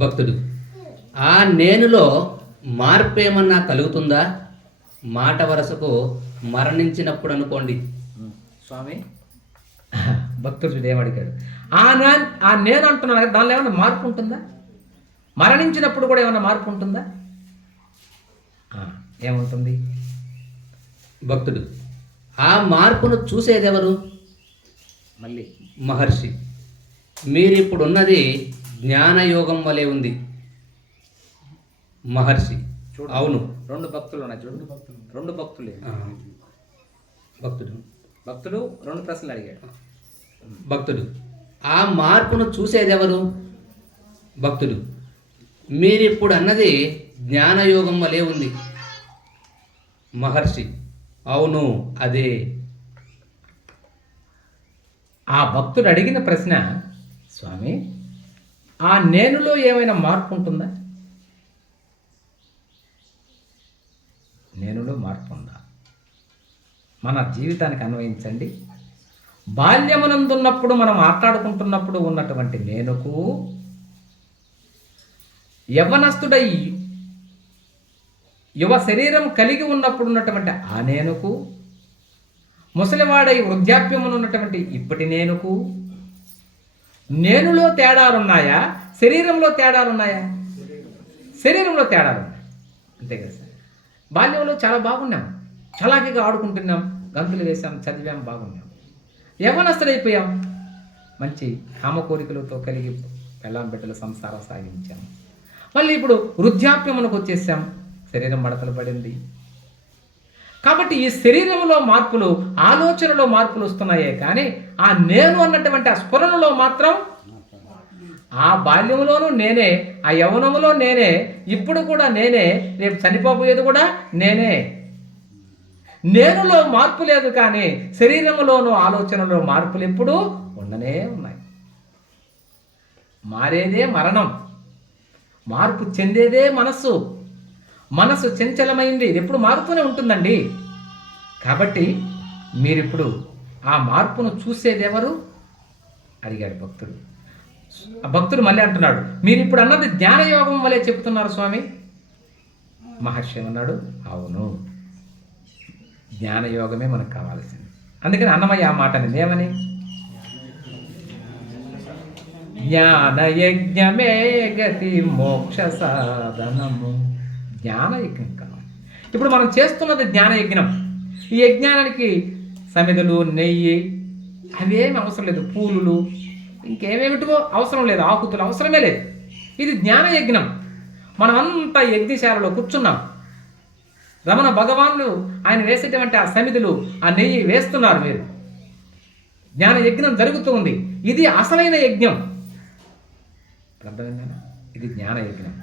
భక్తుడు. ఆ నేనులో మార్పు ఏమన్నా కలుగుతుందా? మాట వరసకు మరణించినప్పుడు అనుకోండి. స్వామి. భక్తుడు ఏమడిగాడు ఆ నా ఆ నేను అంటున్నాను దానిలో ఏమైనా మార్పు ఉంటుందా? మరణించినప్పుడు కూడా ఏమైనా మార్పు ఉంటుందా? ఏముంటుంది? భక్తుడు ఆ మార్పును చూసేదెవరు మళ్ళీ. మహర్షి. మీరిప్పుడున్నది జ్ఞానయోగం వలె ఉంది. మహర్షి. చూడు. అవును. రెండు భక్తులు ఉన్నాయి చూడు రెండు భక్తులే భక్తుడు. భక్తుడు రెండు ప్రశ్నలు అడిగాడు. భక్తుడు. ఆ మార్పును చూసేదెవరు? భక్తుడు. మీరిప్పుడు అన్నది జ్ఞానయోగం వలె ఉంది. మహర్షి. అవును అదే. ఆ భక్తుడు అడిగిన ప్రశ్న స్వామి ఆ నేనులో ఏమైనా మార్పు ఉంటుందా? నేనులో మార్పు ఉందా? మన జీవితానికి అన్వయించండి. బాల్యమునందున్నప్పుడు మనం మాట్లాడుకుంటున్నప్పుడు ఉన్నటువంటి నేనుకు యవనస్తుడై యువ శరీరం కలిగి ఉన్నప్పుడు ఉన్నటువంటి ఆ నేనుకు ముసలివాడై వృద్ధాప్యమును ఉన్నటువంటి ఇప్పటి నేనుకు నేనులో తేడాలున్నాయా? శరీరంలో తేడాలున్నాయా? శరీరంలో తేడాలున్నాయి? అంతే కదా సార్. బాల్యంలో చాలా బాగున్నాం. చలాకీగా ఆడుకుంటున్నాం. గంతులు వేసాం చదివాం. బాగున్నాం. యవనస్తులైపోయాం మంచి కామ కోరికలతో కలిగి పెళ్ళాం బిడ్డల సంసారం సాగించాం. మళ్ళీ ఇప్పుడు వృద్ధాప్యమునకు వచ్చేసాం. శరీరం మడతలు పడింది. కాబట్టి ఈ శరీరంలో మార్పులు ఆలోచనలో మార్పులు వస్తున్నాయే కానీ ఆ నేను అన్నటువంటి ఆ స్ఫురణలో మాత్రం ఆ బాల్యంలోనూ నేనే ఆ యవనములో నేనే ఇప్పుడు కూడా నేనే రేపు చనిపోబోయేది కూడా నేనే. నేనులో మార్పు లేదు కానీ శరీరంలోనూ ఆలోచనలో మార్పులు ఎప్పుడూ ఉండనే ఉన్నాయి. మారేదే మరణం. మార్పు చెందేదే మనస్సు. మనసు చంచలమైంది. ఎప్పుడు మారుతూనే ఉంటుందండి. కాబట్టి మీరిప్పుడు ఆ మార్పును చూసేదెవరు? అడిగాడు భక్తుడు. ఆ భక్తుడు మళ్ళీ అంటున్నాడు మీరు ఇప్పుడు అన్నది ధ్యానయోగం వలె చెప్తున్నారు స్వామి. మహర్షి ఏమన్నాడు అవును. జ్ఞానయోగమే మనకు కావాల్సింది. అందుకని అన్నమయ్య ఆ మాట అనేది ఏమని జ్ఞానయజ్ఞమే గతి మోక్ష సాధనము. జ్ఞానయజ్ఞం కావాలి. ఇప్పుడు మనం చేస్తున్నది జ్ఞానయజ్ఞం ఈ యజ్ఞానానికి సమిదలు నెయ్యి అవేమి అవసరం లేదు. పూలులు ఇంకేమేమిటివో అవసరం లేదు. ఆకుతులు అవసరమే లేదు. ఇది జ్ఞానయజ్ఞం. మనం అంతా యజ్ఞశాలలో కూర్చున్నాం. రమణ భగవానులు ఆయన వేసేటువంటి ఆ సమిధులు ఆ నెయ్యి వేస్తున్నారు మీరు జ్ఞాన యజ్ఞం జరుగుతూ ఉంది. ఇది అసలైన యజ్ఞం. అర్థమైందా ఇది జ్ఞాన యజ్ఞం